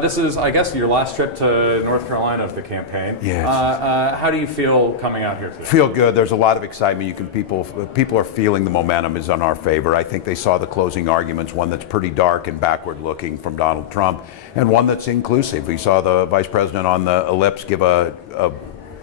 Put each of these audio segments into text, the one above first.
This is, I guess, your last trip to North Carolina of the campaign. Yes. How do you feel coming out here today? Feel good. There's a lot of excitement. People are feeling the momentum is in our favor. I think they saw the closing arguments, one that's pretty dark and backward looking from Donald Trump, and one that's inclusive. We saw the vice president on the ellipse give a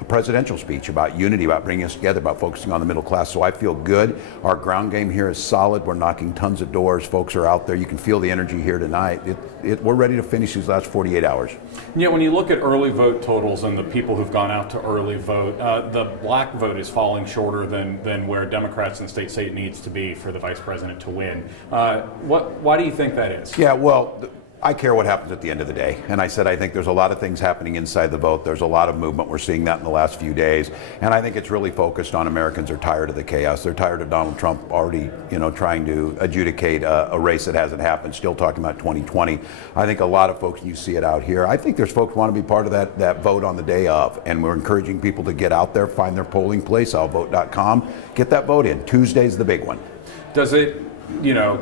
presidential speech about unity, about bringing us together, about focusing on the middle class. So I feel good. Our ground game here is solid. We're knocking tons of doors. Folks are out there. You can feel the energy here tonight. We're ready to finish these last 48 hours. Yeah, when you look at early vote totals and the people who've gone out to early vote, the black vote is falling shorter than where Democrats and states say it needs to be for the vice president to win. Why do you think that is? Yeah, well, I care what happens at the end of the day. And I said, I think there's a lot of things happening inside the vote. There's a lot of movement. We're seeing that in the last few days. And I think it's really focused on Americans are tired of the chaos. They're tired of Donald Trump already, trying to adjudicate a race that hasn't happened, still talking about 2020. I think a lot of folks, you see it out here. I think there's folks who want to be part of that vote on the day of. And we're encouraging people to get out there, find their polling place, allvote.com, get that vote in. Tuesday's the big one. Does it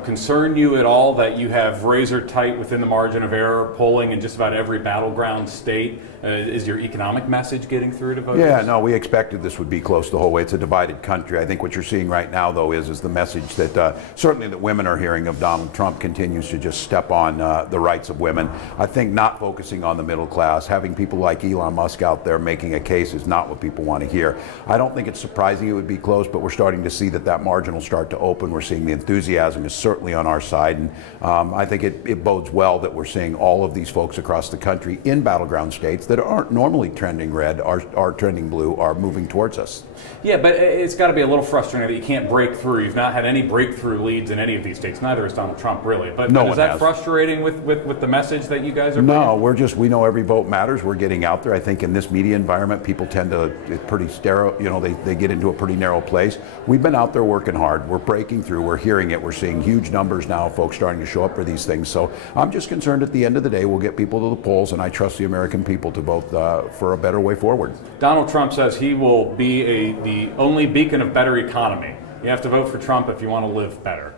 concern you at all that you have razor tight within the margin of error polling in just about every battleground state? Is your economic message getting through to voters? Yeah, no, we expected this would be close the whole way. It's a divided country. I think what you're seeing right now, though, is the message that certainly that women are hearing of Donald Trump continues to just step on the rights of women. I think not focusing on the middle class, having people like Elon Musk out there making a case is not what people want to hear. I don't think it's surprising it would be close, but we're starting to see that margin will start to open. We're seeing the enthusiasm is certainly on our side, and I think it bodes well that we're seeing all of these folks across the country in battleground states that aren't normally trending red, are trending blue, are moving towards us. Yeah, but it's got to be a little frustrating that you can't break through. You've not had any breakthrough leads in any of these states. Neither has Donald Trump, really. But is that frustrating with the message that you guys are bringing? No, we know every vote matters. We're getting out there. I think in this media environment, people tend to, it's pretty sterile, they get into a pretty narrow place. We've been out there working hard. We're breaking through. We're hearing it. We're seeing huge numbers now, folks starting to show up for these things. So I'm just concerned at the end of the day, we'll get people to the polls, and I trust the American people to vote for a better way forward. Donald Trump says he will be the only beacon of better economy. You have to vote for Trump if you want to live better.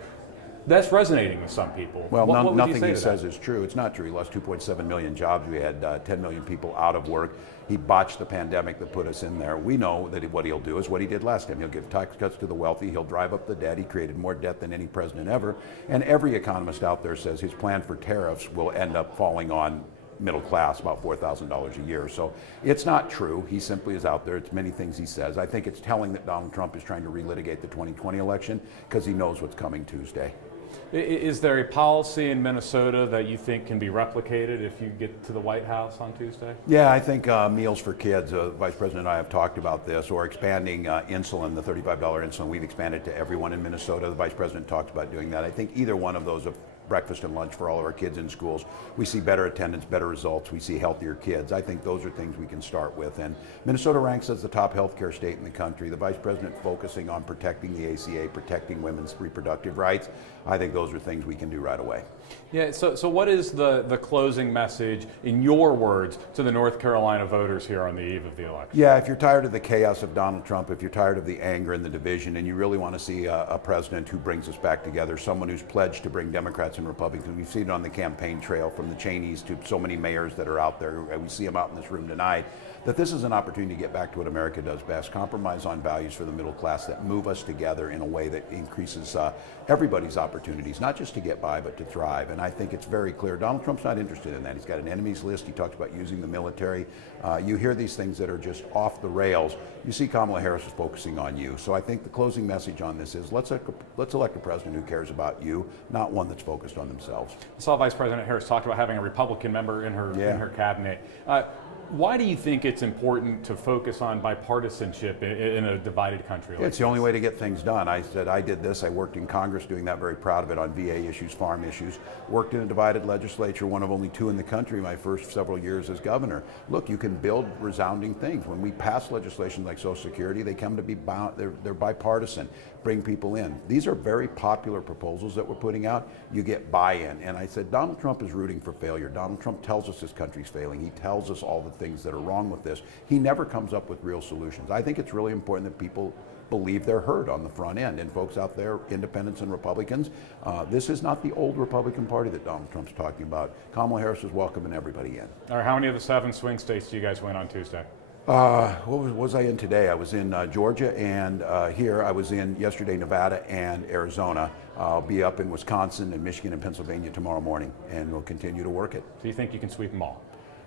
That's resonating with some people. Well, nothing he says is true. It's not true. He lost 2.7 million jobs. We had 10 million people out of work. He botched the pandemic that put us in there. We know that what he'll do is what he did last time. He'll give tax cuts to the wealthy. He'll drive up the debt. He created more debt than any president ever. And every economist out there says his plan for tariffs will end up falling on middle class, about $4,000 a year. So it's not true. He simply is out there. It's many things he says. I think it's telling that Donald Trump is trying to relitigate the 2020 election because he knows what's coming Tuesday. Is there a policy in Minnesota that you think can be replicated if you get to the White House on Tuesday? Yeah, I think meals for kids, Vice President and I have talked about this, or expanding insulin, the $35 insulin. We've expanded to everyone in Minnesota. The Vice President talked about doing that. I think either one of those, breakfast and lunch for all of our kids in schools. We see better attendance, better results. We see healthier kids. I think those are things we can start with. And Minnesota ranks as the top healthcare state in the country. The Vice President focusing on protecting the ACA, protecting women's reproductive rights. I think those are things we can do right away. Yeah, so what is the closing message, in your words, to the North Carolina voters here on the eve of the election? Yeah, if you're tired of the chaos of Donald Trump, if you're tired of the anger and the division, and you really want to see a president who brings us back together, someone who's pledged to bring Democrats and Republicans. We've seen it on the campaign trail from the Cheneys to so many mayors that are out there. We see them out in this room tonight. That this is an opportunity to get back to what America does best, compromise on values for the middle class that move us together in a way that increases everybody's opportunities, not just to get by, but to thrive. And I think it's very clear Donald Trump's not interested in that. He's got an enemies list. He talks about using the military. You hear these things that are just off the rails. You see Kamala Harris is focusing on you. So I think the closing message on this is let's elect a president who cares about you, not one that's focused on themselves. I saw Vice President Harris talk about having a Republican member in her cabinet. Why do you think it's important to focus on bipartisanship in a divided country like It's the only way to get things done. I said I did this. I worked in Congress doing that, very proud of it, on VA issues, farm issues. Worked in a divided legislature, one of only two in the country my first several years as governor. Look, you can build resounding things. When we pass legislation like Social Security, they come to be they're bipartisan, bring people in. These are very popular proposals that we're putting out. You get buy-in. And I said, Donald Trump is rooting for failure. Donald Trump tells us this country's failing. He tells us all the things that are wrong with this. He never comes up with real solutions. I think it's really important that people believe they're heard on the front end. And folks out there, independents and Republicans, this is not the old Republican Party that Donald Trump's talking about. Kamala Harris is welcoming everybody in. All right, how many of the 7 swing states do you guys win on Tuesday? What was I in today? I was in Georgia, and here I was in yesterday Nevada and Arizona. I'll be up in Wisconsin and Michigan and Pennsylvania tomorrow morning, and we'll continue to work it. Do you think you can sweep them all?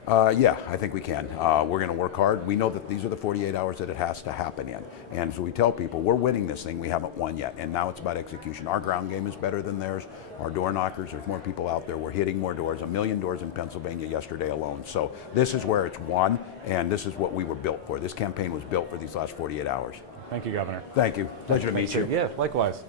Yeah, I think we can. We're going to work hard. We know that these are the 48 hours that it has to happen in. And so we tell people, we're winning this thing. We haven't won yet. And now it's about execution. Our ground game is better than theirs. Our door knockers, there's more people out there. We're hitting more doors, 1 million doors in Pennsylvania yesterday alone. So this is where it's won, and this is what we were built for. This campaign was built for these last 48 hours. Thank you, Governor. Thank you. Pleasure to meet you. Yeah, likewise.